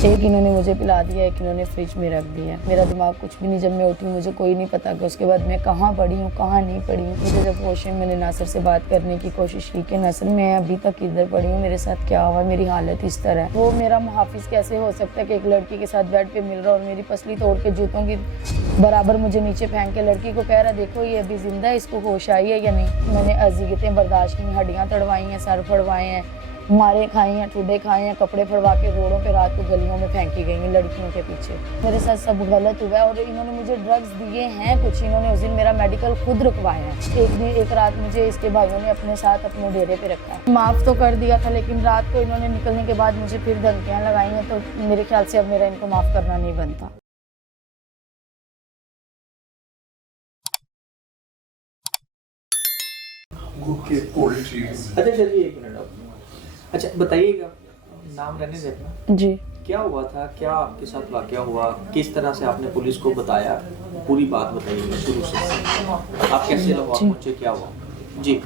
एक इन्होंने मुझे पिला दिया, एक इन्होंने फ्रिज में रख दिया। मेरा दिमाग कुछ भी नहीं, जब मैं उठी मुझे कोई नहीं पता कि उसके बाद मैं कहाँ पड़ी हूँ कहाँ नहीं पड़ी हूँ। मुझे जब होश है मैंने नासिर से बात करने की कोशिश की कि नासिर मैं अभी तक इधर पड़ी हूँ, मेरे साथ क्या हुआ, मेरी हालत इस तरह है। वो मेरा मुहाफिज कैसे हो सकता है कि एक लड़की के साथ बेड पे मिल रहा और मेरी पसली तोड़ के जूतों की बराबर मुझे नीचे फेंक के लड़की को कह रहा देखो ये अभी जिंदा है, इसको होश आई है या नहीं। मैंने अज़ियतें बर्दाश्त की, हड्डियाँ तड़वाई हैं, सर फड़वाए हैं, मारे खाए हैं, ठुड्डे खाए हैं, कपड़े फड़वा के रोडों पे रात को गलियों में फेंकी गई हैं लड़कियों के पीछे। मेरे साथ सब गलत हुआ है और इन्होंने मुझे ड्रग्स दिए हैं कुछ। इन्होंने उस दिन मेरा मेडिकल खुद रुकवाया है। एक रात मुझे इसके भाइयों ने अपने साथ अपने डेरे पे रखा है। माफ़ तो कर दिया था लेकिन रात को इन्होंने निकलने के बाद मुझे फिर धमकियाँ लगाई हैं, तो मेरे ख्याल से अब मेरा इनको माफ़ करना नहीं बनता। अच्छा चलिए एक मिनट आप अच्छा बताइएगा, नाम रहने से अपना जी, क्या हुआ था, क्या आपके साथ वाकया हुआ, किस तरह से आपने पुलिस को बताया, पूरी बात बताइएगा शुरू से। आप कैसे लाहौर पहुंचे, क्या हुआ जी।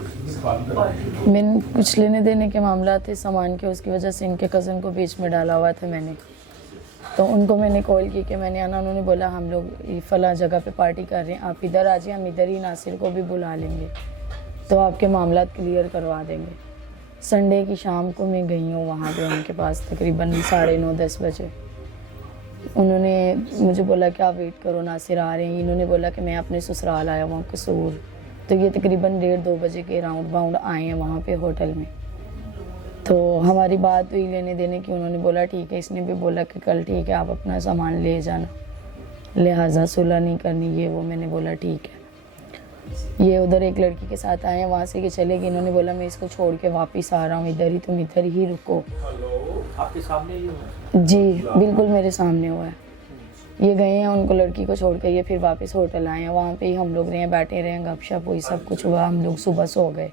मैंने कुछ लेने देने के मामला थे सामान के, उसकी वजह से इनके कज़न को बीच में डाला हुआ था मैंने। तो उनको मैंने कॉल की कि मैंने आना, उन्होंने बोला हम लोग फलां जगह पे पार्टी कर रहे हैं, आप इधर आ जाइए, हम इधर ही नासिर को भी बुला लेंगे तो आपके मामला क्लियर करवा देंगे। संडे की शाम को मैं गई हूँ वहाँ पे उनके पास तकरीबन 9:30-10 बजे। उन्होंने मुझे बोला कि आप वेट करो, नासिर आ रहे हैं। इन्होंने बोला कि मैं अपने ससुराल आया हुआ कसूर। तो ये तकरीबन 1:30-2 बजे के राउंड बाउंड आए हैं वहाँ पे होटल में। तो हमारी बात हुई लेने देने की, उन्होंने बोला ठीक है। इसने भी बोला कि कल ठीक है आप अपना सामान ले जाना, लिहाजा सुलह नहीं करनी ये वो। मैंने बोला ठीक है। ये उधर एक लड़की के साथ आए हैं, वहाँ से कि चले गए। इन्होंने बोला मैं इसको छोड़ के वापस आ रहा हूँ इधर ही, तुम इधर ही रुको। आपके सामने ये हुआ? जी बिल्कुल मेरे सामने हुआ है। ये गए हैं उनको लड़की को छोड़ के, ये फिर वापस होटल आए हैं। वहाँ पे ही हम लोग रहे, बैठे रहे, गपशप हुई, सब कुछ हुआ। हम लोग सुबह सो गए,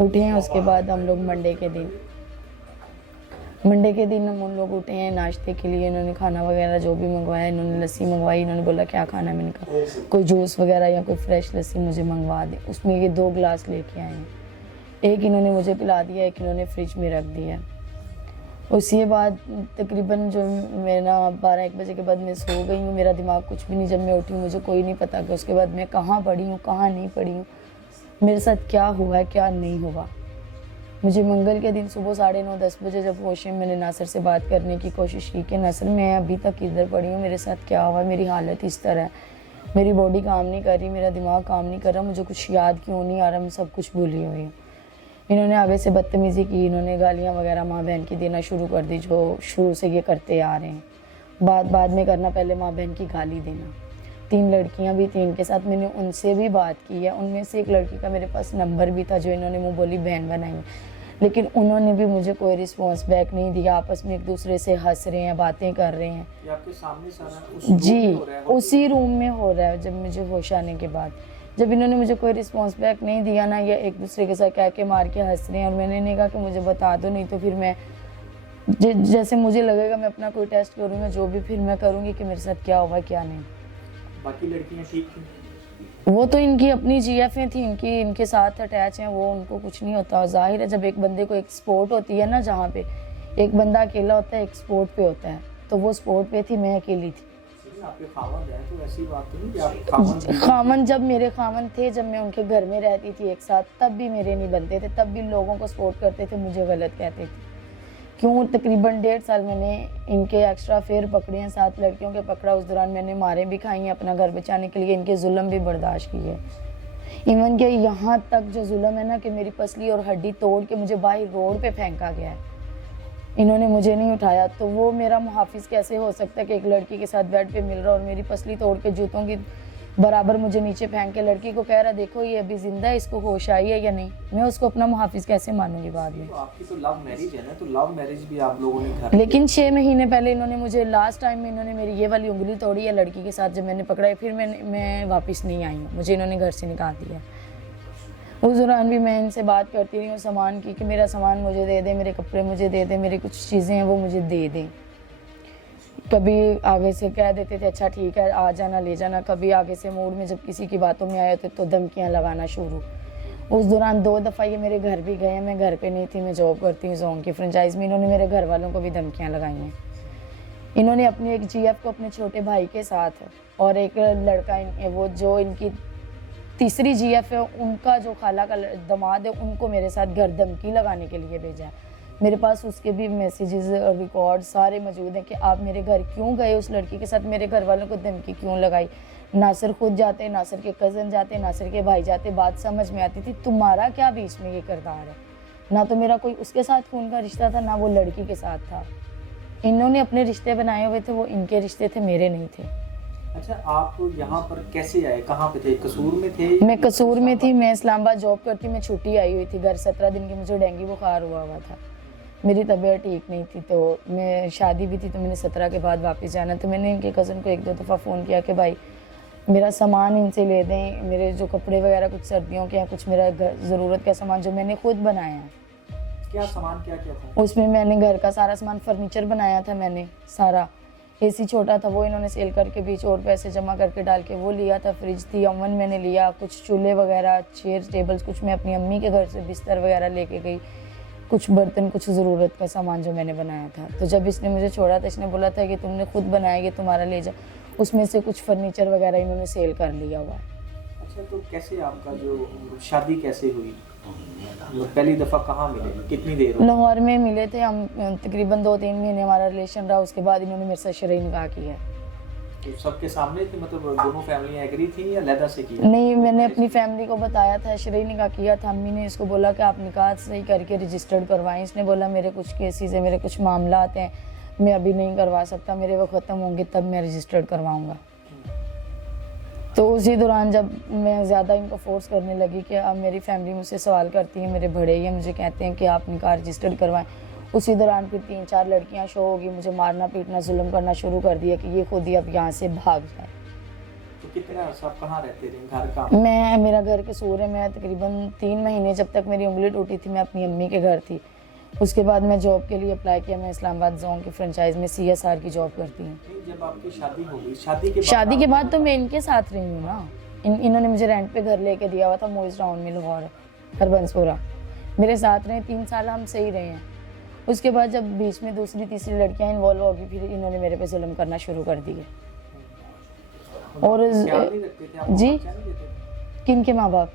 उठे हैं। उसके बाद हम लोग मंडे के दिन हम उन लोग उठे हैं नाश्ते के लिए। इन्होंने खाना वगैरह जो भी मंगवाया, इन्होंने लस्सी मंगवाई। इन्होंने बोला क्या खाना है, मैंने कहा कोई जूस वगैरह या कोई फ्रेश लस्सी मुझे मंगवा दे। उसमें ये 2 गिलास लेके आए हैं, एक इन्होंने मुझे पिला दिया, एक इन्होंने फ्रिज में रख दिया। उसके बाद तकरीबन जो मेरा 12-1 बजे के बाद मैं सो गई हूँ, मेरा दिमाग कुछ भी नहीं, जब मैं उठी मुझे कोई नहीं पता कि उसके बाद मैं कहाँ पड़ी हूँ कहाँ नहीं पड़ी हूँ, मेरे साथ क्या हुआ है क्या नहीं हुआ। मुझे मंगल के दिन सुबह 9:30-10 बजे जब होश में मैंने नासिर से बात करने की कोशिश की कि नासिर मैं अभी तक इधर पड़ी हूँ, मेरे साथ क्या हुआ, मेरी हालत इस तरह है, मेरी बॉडी काम नहीं कर रही, मेरा दिमाग काम नहीं कर रहा, मुझे कुछ याद क्यों नहीं आ रहा, मैं सब कुछ भूली हुई हूँ। इन्होंने आगे से बदतमीज़ी की, इन्होंने गालियाँ वगैरह माँ बहन की देना शुरू कर दी, जो शुरू से ये करते आ रहे हैं। बाद में करना, पहले माँ बहन की गाली देना। 3 लड़कियां भी थी इनके साथ, मैंने उनसे भी बात की है। उनमें से एक लड़की का मेरे पास नंबर भी था जो इन्होंने मुँह बोली बहन बनाई, लेकिन उन्होंने भी मुझे कोई रिस्पॉन्स बैक नहीं दिया। आपस में एक दूसरे से हंस रहे हैं, बातें कर रहे हैं। ये आपके सामने सारा जी उसी रूम में हो रहा है। जब मुझे होश आने के बाद जब इन्होंने मुझे कोई रिस्पॉन्स बैक नहीं दिया ना, या एक दूसरे के साथ कह के मार के हंस रहे हैं, और मैंने नहीं कहा कि मुझे बता दो, नहीं तो फिर मैं जैसे मुझे लगेगा मैं अपना कोई टेस्ट करूँगा जो भी, फिर मैं करूँगी कि मेरे साथ क्या हुआ क्या नहीं। बाकी लड़कियां ठीक थी? वो तो इनकी अपनी जीएफें थी, इनके साथ अटैच हैं, वो उनको कुछ नहीं होता। जाहिर है जब एक बंदे को एक स्पोर्ट होती है ना, जहाँ पे एक बंदा अकेला होता है एक स्पोर्ट पे होता है, तो वो स्पोर्ट पे थी, मैं अकेली थी। आपके खामन है तो ऐसी बात नहीं कि आप खामन जब मेरे खामन थे, जब मैं उनके घर में रहती थी एक साथ, तब भी मेरे नहीं बनते थे, तब भी लोगों को सपोर्ट करते थे, मुझे गलत कहते थे। क्यों तकरीबन 1.5 साल मैंने इनके एक्स्ट्रा अफेयर पकड़े हैं, 7 लड़कियों के पकड़ा। उस दौरान मैंने मारें भी खाई हैं अपना घर बचाने के लिए, इनके जुल्म भी बर्दाश्त किए। इवन के यहाँ तक जो जुल्म है ना कि मेरी पसली और हड्डी तोड़ के मुझे बाहर रोड पे फेंका गया है, इन्होंने मुझे नहीं उठाया। तो वो मेरा मुहाफिज कैसे हो सकता है कि एक लड़की के साथ बेड पे मिल रहा और मेरी पसली तोड़ के जूतों की बराबर मुझे नीचे फेंक के लड़की को कह रहा देखो ये अभी जिंदा है, इसको होश आई है या नहीं। मैं उसको अपना मुहाफिज कैसे मानूंगी बाद में। तो आपकी तो लव मैरिज है ना, तो लव मैरिज भी आप लोगों ने घर लेकिन 6 महीने पहले इन्होंने मुझे, लास्ट टाइम में इन्होंने मेरी ये वाली उंगली तोड़ी है लड़की के साथ जब मैंने पकड़ा है, फिर मैं वापस नहीं आई हूँ, मुझे इन्होंने घर से निकाल दिया। उस दौरान भी मैं इनसे बात करती रही हूँ सामान की कि मेरा सामान मुझे दे दे, मेरे कपड़े मुझे दे दे, मेरी कुछ चीज़ें हैं वो मुझे दे दें। कभी आगे से कह देते थे अच्छा ठीक है आ जाना ले जाना, कभी आगे से मूड में जब किसी की बातों में आए थे तो धमकियाँ लगाना शुरू। उस दौरान 2 दफ़ा ये मेरे घर भी गए, मैं घर पे नहीं थी, मैं जॉब करती हूँ जोन की फ्रेंचाइज में। इन्होंने मेरे घर वालों को भी धमकियाँ लगाई हैं। इन्होंने अपनी एक जीएफ को अपने छोटे भाई के साथ और एक लड़का वो जो इनकी तीसरी जीएफ है उनका जो खाला का दामाद है उनको मेरे साथ घर धमकी लगाने के लिए भेजा है। मेरे पास उसके भी मैसेजेस और रिकॉर्ड सारे मौजूद हैं कि आप मेरे घर क्यों गए उस लड़की के साथ, मेरे घर वालों को धमकी क्यों लगाई। नासिर खुद जाते, नासिर के कज़न जाते, नासिर के भाई जाते। बात समझ में आती थी तुम्हारा क्या बीच में ये किरदार है। ना तो मेरा कोई उसके साथ खून का रिश्ता था, ना वो लड़की के साथ था। इन्होंने अपने रिश्ते बनाए हुए थे, वो इनके रिश्ते थे, मेरे नहीं थे। अच्छा, आप यहाँ पर कैसे आए, कहाँ पे थे, कसूर में थे? मैं कसूर में थी, मैं इस्लामाबाद जॉब करती, मैं छुट्टी आई हुई थी घर। 17 दिन की मुझे डेंगू बुखार हुआ था, मेरी तबीयत ठीक नहीं थी, तो मैं शादी भी थी, तो मैंने 17 के बाद वापस जाना। तो मैंने इनके कज़न को 1-2 दफ़ा फ़ोन किया कि भाई मेरा सामान इनसे ले दें, मेरे जो कपड़े वगैरह कुछ सर्दियों के हैं, कुछ मेरा ज़रूरत का सामान जो मैंने खुद बनाया है। क्या सामान क्या क्या था उसमें? मैंने घर का सारा सामान, फर्नीचर बनाया था मैंने सारा। एसी छोटा था वो इन्होंने सेल करके बीच और पैसे जमा करके डाल के वो लिया था। फ्रिज थी, ओवन मैंने लिया, कुछ चूल्हे वगैरह, चेयर टेबल्स, कुछ मैं अपनी अम्मी के घर से बिस्तर वगैरह लेके गई, कुछ बर्तन, कुछ ज़रूरत का सामान जो मैंने बनाया था। तो जब इसने मुझे छोड़ा था, इसने बोला था कि तुमने खुद बनाया, ये तुम्हारा ले जाओ। उसमें से कुछ फर्नीचर वगैरह इन्होंने सेल कर लिया हुआ है। अच्छा, तो कैसे आपका जो शादी कैसे हुई? पहली दफ़ा कहाँ मिले, कितनी देर हुई? लाहौर में मिले थे हम, तकरीबन 2-3 महीने हमारा रिलेशन रहा। उसके बाद इन्होंने मेरे साथ शरई निकाह किया। तो सबके सामने थी, मतलब दोनों फैमिलियाँ एग्री थी या अलहदा से किया? नहीं, मैंने अपनी फैमिली को बताया था, शरई निकाह किया था। अम्मी ने इसको बोला कि आप निकाह सही करके रजिस्टर्ड करवाएं। इसने बोला मेरे कुछ केसेस है, मेरे कुछ मामलात हैं, मैं अभी नहीं करवा सकता, मेरे वो ख़त्म होंगे तब मैं रजिस्टर्ड करवाऊँगा। तो उसी दौरान जब मैं ज़्यादा इनको फोर्स करने लगी कि अब मेरी फैमिली मुझसे सवाल करती है, मेरे बड़े ये मुझे कहते हैं कि आप निकाह रजिस्टर्ड करवाएं। उसी दौरान फिर 3-4 लड़कियां शो होगी, मुझे मारना पीटना जुल्म करना शुरू कर दिया कि ये खुद ही अब यहाँ से भाग जाए। तो कितना अर्सा आप कहाँ रहते थे, घर का? मेरा घर कसूर है। मैं तकरीबन 3 महीने, जब तक मेरी उंगली टूटी थी, मैं अपनी अम्मी के घर थी। उसके बाद मैं जॉब के लिए अप्लाई किया। मैं इस्लामाबाद जोन की फ्रेंचाइज में CSR की जॉब करती हूँ। जब आपकी शादी हो गई, शादी के बाद तो मैं इनके साथ रही हूँ ना। इन्होंने मुझे रेंट पे घर लेके दिया हुआ था मोइज टाउन में, लाहौर, हरबंसपुरा। मेरे साथ रहे 3 साल, हम सही रहे हैं। उसके बाद जब बीच में दूसरी तीसरी लड़कियां इन्वॉल्व होगी, फिर इन्होंने मेरे पे जुल्म करना शुरू कर दिए। और जी, किन के माँ बाप?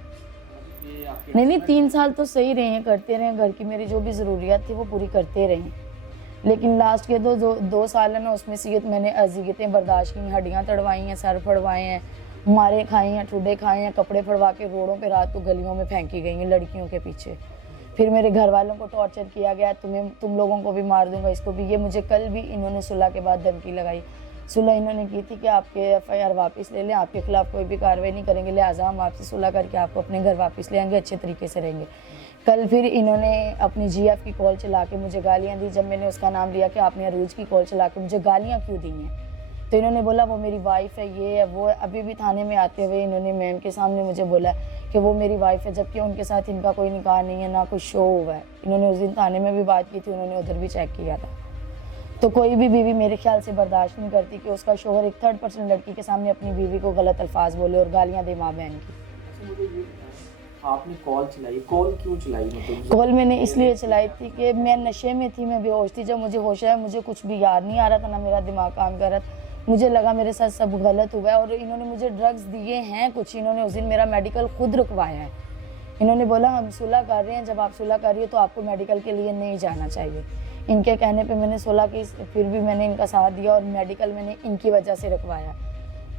नहीं, 3 साल तो सही रहे हैं, करते रहे, घर की मेरी जो भी ज़रूरियात थी वो पूरी करते रहे। लेकिन लास्ट के 2 साल है ना, उसमें से मैंने अज़ियतें बर्दाश्त की, हड्डियाँ तड़वाई हैं, सर फड़वाए हैं, मारे खाए हैं, ठुड्डे खाए हैं, कपड़े फड़वा के रोडों पे रात को गलियों में फेंकी गई हैं लड़कियों के पीछे। फिर मेरे घर वालों को टॉर्चर किया गया, तुम लोगों को भी मार दूंगा, इसको भी। ये मुझे कल भी इन्होंने सुलह के बाद धमकी लगाई। सुलह इन्होंने की थी कि आपके FIR वापस ले लें, आपके खिलाफ कोई भी कार्रवाई नहीं करेंगे, लिहाजा हम आपसे सुलह करके आपको अपने घर वापस ले आएंगे, अच्छे तरीके से रहेंगे। कल फिर इन्होंने अपनी GF की कॉल चला के मुझे गालियाँ दी। जब मैंने उसका नाम लिया कि आपने अरूज की कॉल चला के मुझे गालियाँ क्यों दी हैं, तो इन्होंने बोला वो मेरी वाइफ है, ये है वो है। अभी भी थाने में आते हुए इन्होंने मैम के सामने मुझे बोला कि वो मेरी वाइफ है, जबकि उनके साथ इनका कोई निकाह नहीं है, ना कोई शो हुआ है। इन्होंने उस दिन थाने में भी बात की थी, उन्होंने उधर भी चेक किया था। तो कोई भी बीवी मेरे ख्याल से बर्दाश्त नहीं करती कि उसका शोहर एक 3rd पर्सन लड़की के सामने अपनी बीवी को गलत अल्फाज बोले और गालियाँ दे माँ बहन की। आपने कॉल चलाई, कॉल क्यों चलाई? मतलब कॉल मैंने इसलिए चलाई थी कि मैं नशे में थी, मैं बेहोश थी। जब मुझे होश आया, मुझे कुछ भी याद नहीं आ रहा था, ना मेरा दिमाग काम कर रहा था। मुझे लगा मेरे साथ सब गलत हुआ है और इन्होंने मुझे ड्रग्स दिए हैं कुछ। इन्होंने उस दिन मेरा मेडिकल खुद रुकवाया है। इन्होंने बोला हम सुलह कर रहे हैं, जब आप सुलह कर रही हो तो आपको मेडिकल के लिए नहीं जाना चाहिए। इनके कहने पे मैंने सुलह की, फिर भी मैंने इनका साथ दिया और मेडिकल मैंने इनकी वजह से रखवाया।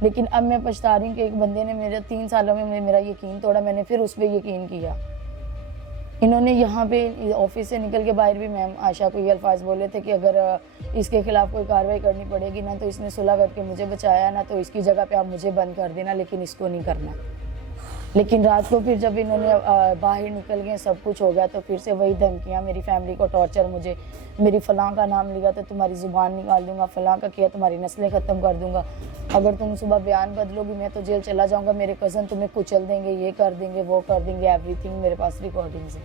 लेकिन अब मैं पछता रही हूँ कि एक बंदे ने मेरे 3 सालों में मेरा यकीन तोड़ा, मैंने फिर उस पर यकीन किया। इन्होंने यहाँ पे ऑफिस से निकल के बाहर भी मैम आशा को ये अल्फाज बोले थे कि अगर इसके खिलाफ कोई कार्रवाई करनी पड़ेगी ना तो इसने सुलह करके मुझे बचाया, ना तो इसकी जगह पे आप मुझे बंद कर देना, लेकिन इसको नहीं करना। लेकिन रात को फिर जब इन्होंने बाहर निकल गए, सब कुछ हो गया, तो फिर से वही धमकियाँ, मेरी फैमिली को टॉर्चर, मुझे मेरी फ़लाँ का नाम लिया तो तुम्हारी ज़ुबान निकाल दूंगा, फ़लाँ का किया तुम्हारी नस्लें ख़त्म कर दूंगा, अगर तुम सुबह बयान बदलोगी मैं तो जेल चला जाऊँगा, मेरे कज़न तुम्हें कुचल देंगे, ये कर देंगे, वो कर देंगे, एवरीथिंग। मेरे पास रिकॉर्डिंग्स है।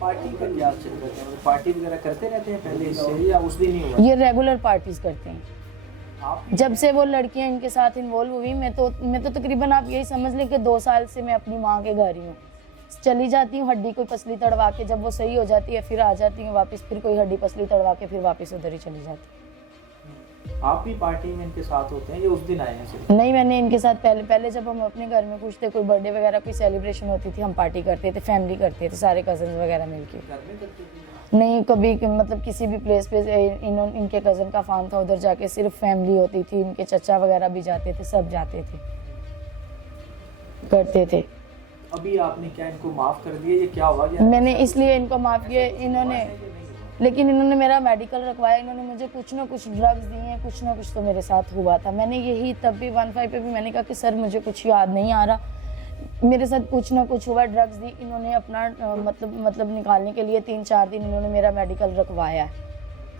पार्टी का क्या चक्कर है? पार्टी वगैरह करते रहते हैं पहले इससे या उस दिन ही हुआ? ये रेगुलर पार्टीज करते हैं। जब से वो लड़कियां इनके साथ इन्वॉल्व हुई, मैं तो तकरीबन आप यही समझ लें कि 2 साल से मैं अपनी माँ के घर ही हूँ। चली जाती हूँ हड्डी कोई पसली तड़वा के, जब वो सही हो जाती है फिर आ जाती हूँ वापस, फिर कोई हड्डी पसली तड़वा के फिर वापस उधर ही चली जाती हूँ। आप भी पार्टी में इनके साथ होते हैं या उस दिन आए हैं सिर्फ? नहीं, मैंने इनके साथ पहले जब हम अपने घर में कुछ थे, कोई बर्थडे वगैरह कोई सेलिब्रेशन होती थी, हम पार्टी करते थे, फैमिली करते थे, सारे कजन वगैरह मिलके। घर में करते थे? नहीं, कभी मतलब किसी भी प्लेस पे इनके कज़न का फार्म था, उधर जाके सिर्फ फैमिली होती थी, इनके चचा वगैरह भी जाते थे, सब जाते थे, करते थे। अभी आपने क्या इनको माफ कर दिया, ये क्या हुआ? क्या मैंने इसलिए इनको माफ़ किया इन्होंने, लेकिन इन्होंने मेरा मेडिकल रखवाया, इन्होंने मुझे कुछ ना कुछ ड्रग्स दिए हैं, कुछ ना कुछ तो मेरे साथ हुआ था। मैंने यही तब भी 15 पे भी मैंने कहा कि सर मुझे कुछ याद नहीं आ रहा, मेरे साथ कुछ ना कुछ हुआ, ड्रग्स दी इन्होंने अपना मतलब निकालने के लिए 3-4 दिन इन्होंने मेरा मेडिकल रखवाया।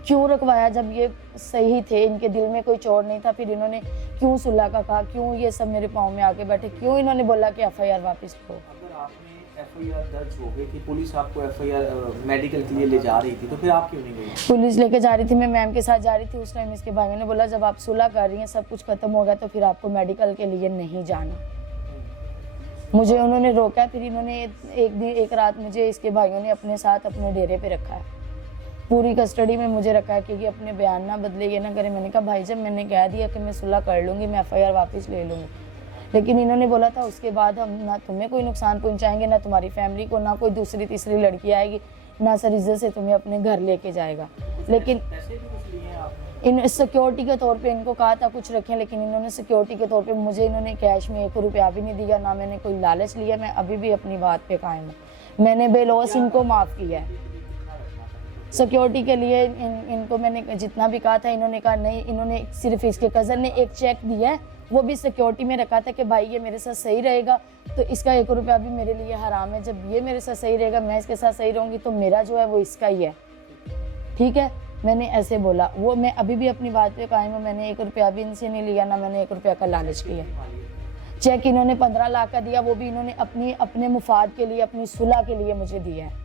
क्यों रखवाया? जब ये सही थे, इनके दिल में कोई चोट नहीं था, फिर इन्होंने क्यों सुलह का कहा, क्यों ये सब मेरे पाँव में आके बैठे, क्यों इन्होंने बोला कि FIR वापस लो? अगर आपने FIR दर्ज हो गई थी, पुलिस आपको FIR मेडिकल के लिए ले जा रही थी, तो फिर आप क्यों नहीं गई? पुलिस लेके जा रही थी, मैं मैम के साथ जा रही थी, उस टाइम इसके भाइयों ने बोला जब आप सुलह कर रही हैं, सब कुछ खत्म हो गया, तो फिर आपको मेडिकल के लिए नहीं जाना। मुझे उन्होंने रोका, फिर इन्होंने एक रात मुझे इसके भाइयों ने अपने साथ अपने डेरे पे रखा है, पूरी कस्टडी में मुझे रखा है कि अपने बयान ना बदले, ये ना करे। मैंने कहा भाई जब मैंने कह दिया कि मैं सुलह कर लूँगी, मैं FIR वापस ले लूँगी, लेकिन इन्होंने बोला था उसके बाद हम ना तुम्हें कोई नुकसान पहुँचाएंगे, ना तुम्हारी फैमिली को, ना कोई दूसरी तीसरी लड़की आएगी, ना सर इज्जत से तुम्हें अपने घर लेके जाएगा। लेकिन पैसे भी कुछ लिए हैं आपने? इन सिक्योरिटी के तौर पे इनको कहा था कुछ रखें, लेकिन इन्होंने सिक्योरिटी के तौर पे मुझे इन्होंने कैश में 1 रुपया भी नहीं दिया, ना मैंने कोई लालच लिया। मैं अभी भी अपनी बात पे कायम हूँ, मैंने बेलौस इनको माफ़ किया है। सिक्योरिटी के लिए इनको मैंने जितना भी कहा था, इन्होंने कहा नहीं, इन्होंने सिर्फ इसके कज़न ने एक चेक दिया है, वो भी सिक्योरिटी में रखा था कि भाई ये मेरे साथ सही रहेगा तो इसका 1 रुपया भी मेरे लिए हराम है, जब ये मेरे साथ सही रहेगा, मैं इसके साथ सही रहूँगी, तो मेरा जो है वो इसका ही है, ठीक है। मैंने ऐसे बोला, वो मैं अभी भी अपनी बात पे कायम हूँ, मैंने 1 रुपया भी इनसे नहीं लिया, ना मैंने 1 रुपया का लालच किया। चेक इन्होंने 15 लाख का दिया, वो भी इन्होंने अपने मुफाद के लिए, अपनी सुलह के लिए मुझे दिया है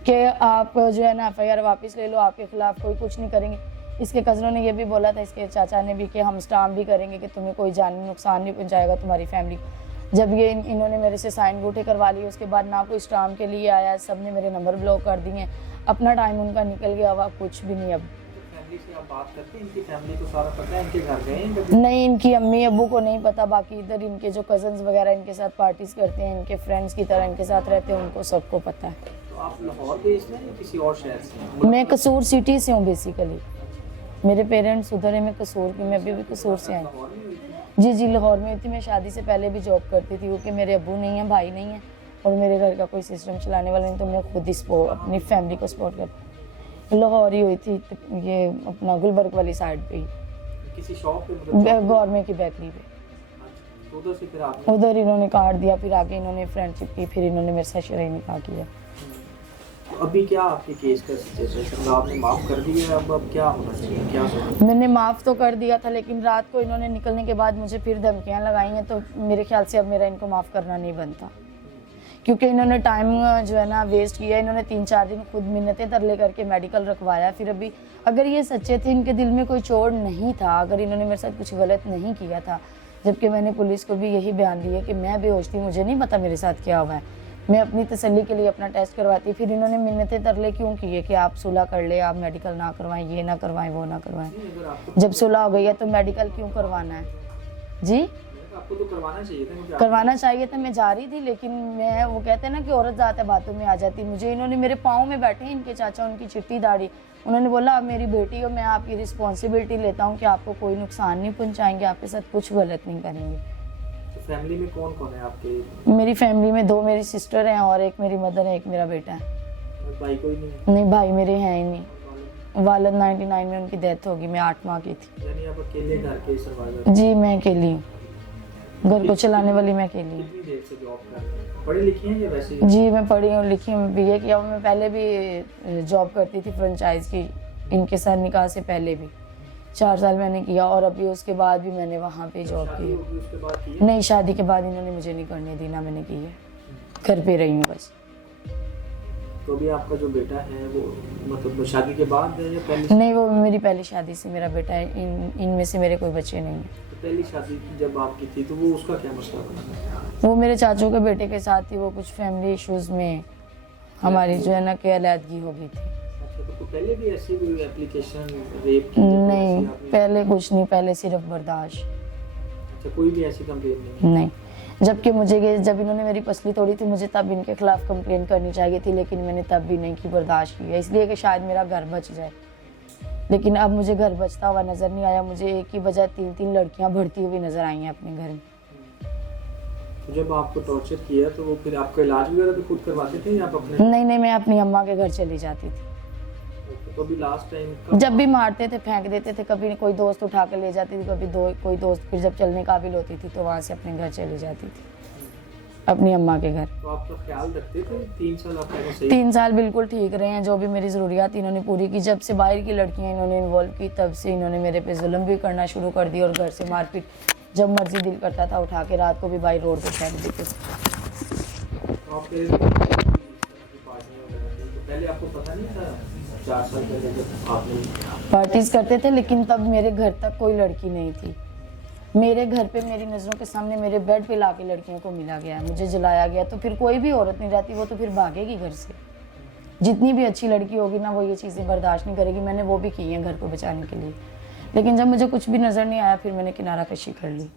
कि आप जो है ना FIR वापस ले लो, आपके खिलाफ कोई कुछ नहीं करेंगे। इसके कज़नों ने ये भी बोला था, इसके चाचा ने भी, कि हम स्टाम्प भी करेंगे कि तुम्हें कोई जानी नुकसान नहीं पहुंचाएगा तुम्हारी फैमिली को। जब ये इन्होंने मेरे से साइन अंगूठे करवा लिए, उसके बाद ना कोई स्टाम्प के लिए आया, सब ने मेरे नंबर ब्लॉक कर दिए, अपना टाइम उनका निकल गया हुआ, कुछ भी नहीं। अब फैमिली से आप बात करते हैं? इनकी फैमिली को सारा पता है? इनके घर गए हैं कभी? नहीं, इनकी अम्मी अब्बू को नहीं पता, बाकी इधर इनके जो कज़न्स वगैरह इनके साथ पार्टीज करते हैं, इनके फ्रेंड्स की तरह इनके साथ रहते हैं, उनको सबको पता है। तो आप लाहौर बेस्ड हैं या किसी और शहर से हैं? मैं कसूर सिटी से हूँ बेसिकली, मेरे पेरेंट्स उधर है, मैं कसूर की, मैं अभी भी कसूर से आई। लाहौर में हुई थी? जी लाहौर में हुई थी। मैं शादी से पहले भी जॉब करती थी, क्योंकि मेरे अब्बू नहीं है, भाई नहीं है, और मेरे घर का कोई सिस्टम चलाने वाला नहीं, तो मैं खुद ही अपनी फैमिली को सपोर्ट करती। लाहौर ही हुई थी, ये अपना गुलबर्ग वाली साइड पे ही, किसी शॉप पे? मतलब गवर्नमेंट की बेकरी पे। अच्छा, तो उधर से फिर आपने? उधर इन्होंने काट दिया, फिर आगे इन्होंने फ्रेंडशिप की, फिर इन्होंने मेरे साथ शरई निकाह किया। तो अभी क्या आपके केस का सिचुएशन? आपने माफ़ कर दिया, अब क्या होना चाहिए, क्या सोचते? मैंने माफ़ तो कर दिया था, लेकिन रात को इन्होंने निकलने के बाद मुझे फिर धमकियाँ लगाई हैं, तो मेरे ख्याल से अब मेरा इनको माफ़ करना नहीं बनता, क्योंकि इन्होंने टाइम जो है ना वेस्ट किया। इन्होंने 3-4 दिन खुद मिन्नतें तरले करके मेडिकल रखवाया, फिर अभी अगर ये सच्चे थे, इनके दिल में कोई चोट नहीं था, अगर इन्होंने मेरे साथ कुछ गलत नहीं किया था, जबकि मैंने पुलिस को भी यही बयान दिया कि मैं बेहोश थी, मुझे नहीं पता मेरे साथ क्या हुआ है, मैं अपनी तसल्ली के लिए अपना टेस्ट करवाती। फिर इन्होंने मिन्नतें तरले क्यों किए कि आप सुलह कर ले, आप मेडिकल ना करवाएं, ये ना करवाएं, वो ना करवाएं। जब सुलह हो गई है तो मेडिकल क्यों करवाना है? जी आपको तो करवाना चाहिए था। करवाना चाहिए था, मैं जा रही थी, लेकिन मैं, वो कहते हैं ना कि औरत ज़्यादा बातों में आ जाती। मुझे इन्होंने मेरे पाँव में बैठे, इनके चाचा, उनकी चिट्टी दाढ़ी, उन्होंने बोला आप मेरी बेटी हो, मैं आपकी रिस्पॉन्सिबिलिटी लेता हूँ कि आपको कोई नुकसान नहीं पहुँचाएंगे, आपके साथ कुछ गलत नहीं करेंगे। तो फैमिली में कौन कौन है आपके? मेरी फैमिली में 2 मेरी सिस्टर हैं और एक मेरी मदर है, एक मेरा बेटा है। भाई कोई नहीं? नहीं, भाई मेरे हैं ही नहीं, वालिद 99 में उनकी डेथ होगी, मैं 8 माह की थी। यानी आप अकेले घर के सर्वाइवर? जी मैं अकेली हूँ, घर को चलाने वाली मैं अकेली हूँ। कितनी देर से जॉब कर रहे हैं? पढ़ी लिखी हैं या वैसे ही? जी मैं पढ़ी हूँ, लिखी हूँ, BA किया हूँ। मैं पहले भी जॉब करती थी फ्रेंचाइज की, इनके साथ निकाह से पहले भी 4 साल मैंने किया, और अभी उसके बाद भी मैंने वहाँ पे जॉब शादी की। होगी उसके बाद की है? नहीं, शादी के बाद इन्होंने मुझे नहीं करने दी, ना मैंने की है, घर पे रही हूँ बस। तो अभी आपका जो बेटा है वो मतलब शादी के बाद है या पहले? नहीं, वो मेरी पहली शादी से मेरा बेटा है, इनमें से मेरे कोई बच्चे नहीं हैं। तो पहली शादी जब आपकी थी तो वो उसका क्या मसला बना? वो मेरे चाचू के बेटे के साथ थी, वो कुछ फैमिली इश्यूज़ में हमारी जो है ना कि अलहदगी हो गई थी। अच्छा, तो कुछ पहले भी ऐसी कोई एप्लीकेशन रेप की नहीं, पहले कुछ नहीं, पहले सिर्फ बर्दाश्त। अच्छा, कोई भी ऐसी कंप्लेन नहीं? नहीं, जबकि जब इन्होंने मेरी पसली तोड़ी थी, मुझे तब इनके खिलाफ कंप्लेन करनी चाहिए थी, लेकिन मैंने तब भी नहीं की, बर्दाश्त किया, इसलिए कि शायद मेरा घर बच जाए। लेकिन अब मुझे घर बचता हुआ नजर नहीं आया, मुझे एक ही बजाय 3-3 लड़कियां बढ़ती हुई नजर आई हैं अपने घर में। तो जब आपको टॉर्चर किया तो वो फिर आपका इलाज वगैरह भी खुद करवाते थे या आप अपने? नहीं, मैं अपनी अम्मा के घर चली जाती थी। तो अभी लास्ट टाइम जब भी मारते थे, फेंक देते थे, कभी कोई दोस्त उठा के ले जाती थी, कभी कोई दोस्त फिर जब चलने काबिल होती थी तो वहाँ से अपने घर चली जाती थी, अपनी अम्मा के घर। तो आपका ख्याल रखते थे? 3 साल आपने सही? 3 साल बिल्कुल ठीक रहे हैं, जो भी मेरी ज़रूरियात इन्होंने पूरी की। जब से बाहर की लड़कियां इन्होंने इन्वॉल्व की, तब से इन्होंने मेरे पे जुल्म भी करना शुरू कर दिया और घर से मारपीट, जब मर्जी दिल करता था उठा के रात को भी बाहर रोड पे फेंक देते थे। तो आपके तो पहले आपको पता नहीं था 4 साल पहले जब आपने पार्टीज करते थे, लेकिन तब मेरे घर तक कोई लड़की नहीं थी। मेरे घर पे मेरी नज़रों के सामने मेरे बेड पे लाके लड़कियों को मिला गया, मुझे जलाया गया, तो फिर कोई भी औरत नहीं रहती, वो तो फिर भागेगी घर से। जितनी भी अच्छी लड़की होगी ना, वो ये चीज़ें बर्दाश्त नहीं करेगी। मैंने वो भी की हैं घर को बचाने के लिए, लेकिन जब मुझे कुछ भी नज़र नहीं आया, फिर मैंने किनारा कशी कर ली।